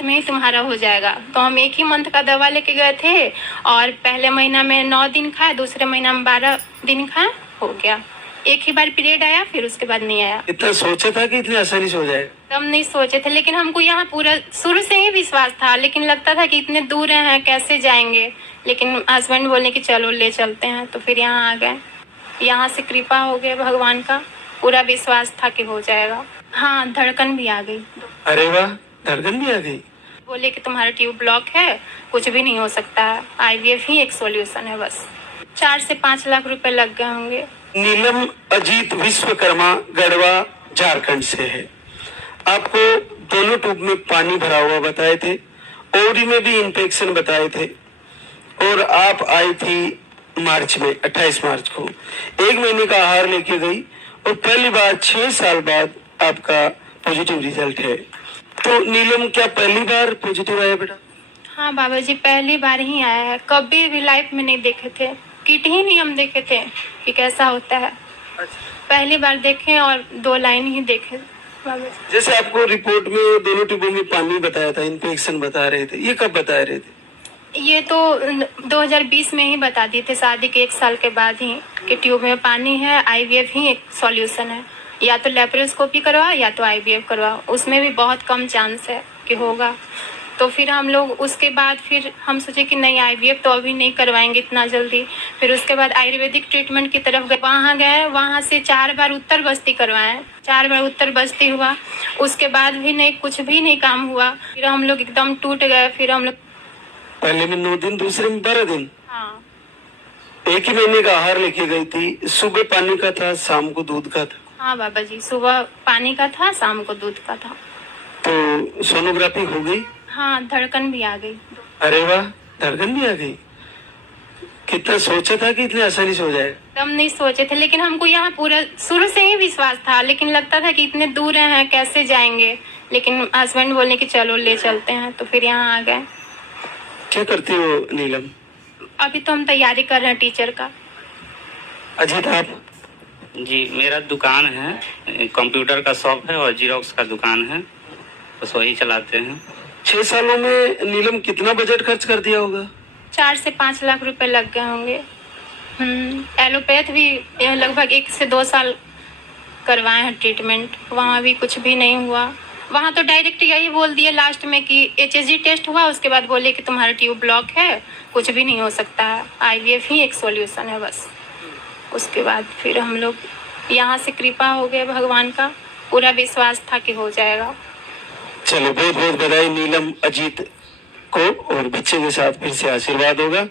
Month में ही तुम्हारा हो जाएगा। तो हम एक ही मंथ का दवा लेके गए थे और पहले महीना में 9 दिन खाए, दूसरे महीना में 12 दिन खाए, हो गया। एक ही बार पीरियड आया, फिर उसके बाद नहीं आया। इतना सोचा था कि इतनी आसानी से हो जाएगा? हम नहीं सोचे थे, लेकिन हमको यहाँ पूरा शुरू से ही विश्वास था, लेकिन लगता था कि इतने दूर हैं, कैसे जाएंगे। लेकिन हस्बैंड बोले कि चलो ले चलते हैं, तो फिर यहाँ आ गए। यहाँ से कृपा हो गई भगवान का, पूरा विश्वास था कि हो जाएगा। हाँ, धड़कन भी आ गई। अरे वाह, धड़कन भी आ गई। बोले कि तुम्हारा ट्यूब ब्लॉक है, कुछ भी नहीं हो सकता है, IVF ही एक सॉल्यूशन है बस। 4 से 5 लाख रुपए लग गए होंगे। नीलम अजीत विश्वकर्मा गढ़वा झारखंड से है। आपको दोनों ट्यूब में पानी भरा हुआ बताए थे, ओवरी में भी इन्फेक्शन बताए थे, और आप आई थी मार्च में, 28 मार्च को। 1 महीने का आहार लेके गई और पहली बार 6 साल बाद आपका पॉजिटिव रिजल्ट है। तो नीलम, क्या पहली बार पॉजिटिव आया बेटा? हाँ बाबा जी, पहली बार ही आया है, कभी भी लाइफ में नहीं देखे थे, किट ही नहीं हम देखे थे कि कैसा होता है। पहली बार देखे और 2 लाइन ही देखे बाबा जी। जैसे आपको रिपोर्ट में दोनों ट्यूबों में पानी बताया था, इन्फेक्शन बता रहे थे, ये कब बता रहे थे? ये तो 2020 में ही बता दिए थे, शादी के 1 साल के बाद ही, कि ट्यूब में पानी है, IVF ही एक सॉल्यूशन है। या तो लेप्रोस्कोपी करवा या तो IVF करवा, उसमें भी बहुत कम चांस है कि होगा। तो फिर हम लोग उसके बाद फिर हम सोचे कि नहीं, IVF तो अभी नहीं करवाएंगे इतना जल्दी। फिर उसके बाद आयुर्वेदिक ट्रीटमेंट की तरफ गए, वहाँ से 4 बार उत्तर बस्ती करवाएं, 4 बार उत्तर बस्ती हुआ, उसके बाद भी नहीं, कुछ भी नहीं काम हुआ। फिर हम लोग एकदम टूट गए। फिर हम लोग पहले में 9 दिन, दूसरे में 12 दिन। हाँ, 1 ही महीने का आहार लेके गई थी। सुबह पानी का था, शाम को दूध का था। हाँ बाबा जी, सुबह पानी का था, शाम को दूध का था। तो सोनोग्राफी हो गई? हाँ, धड़कन भी आ गई। अरे वाह, धड़कन भी आ गई। कितना सोचा था कि इतनी आसानी से हो जाएगा? हम नहीं सोचे थे, लेकिन हमको यहाँ पूरा शुरू से ही विश्वास था, लेकिन लगता था कि इतने दूर हैं, कैसे जाएंगे। लेकिन हस्बैंड बोले कि चलो ले चलते हैं, तो फिर यहाँ आ गए। क्या करती हो नीलम? अभी तो हम तैयारी कर रहे हैं टीचर का। अजीत, आप? जी, मेरा दुकान है, कंप्यूटर का शॉप है और जीरोक्स का दुकान है, बस वही चलाते हैं। 6 सालों में नीलम कितना बजट खर्च कर दिया होगा? 4 से 5 लाख रुपए लग गए होंगे। एलोपैथ भी लगभग 1 से 2 साल करवाए हैं ट्रीटमेंट, वहाँ भी कुछ भी नहीं हुआ। वहाँ तो डायरेक्ट यही बोल दिए लास्ट में कि HSG टेस्ट हुआ, उसके बाद बोले कि तुम्हारा ट्यूब ब्लॉक है, कुछ भी नहीं हो सकता है, IVF ही एक सॉल्यूशन है बस। उसके बाद फिर हम लोग यहाँ से कृपा हो गए भगवान का, पूरा विश्वास था कि हो जाएगा। चलो, बहुत बहुत बधाई नीलम अजीत को, और बच्चे के साथ फिर से आशीर्वाद होगा।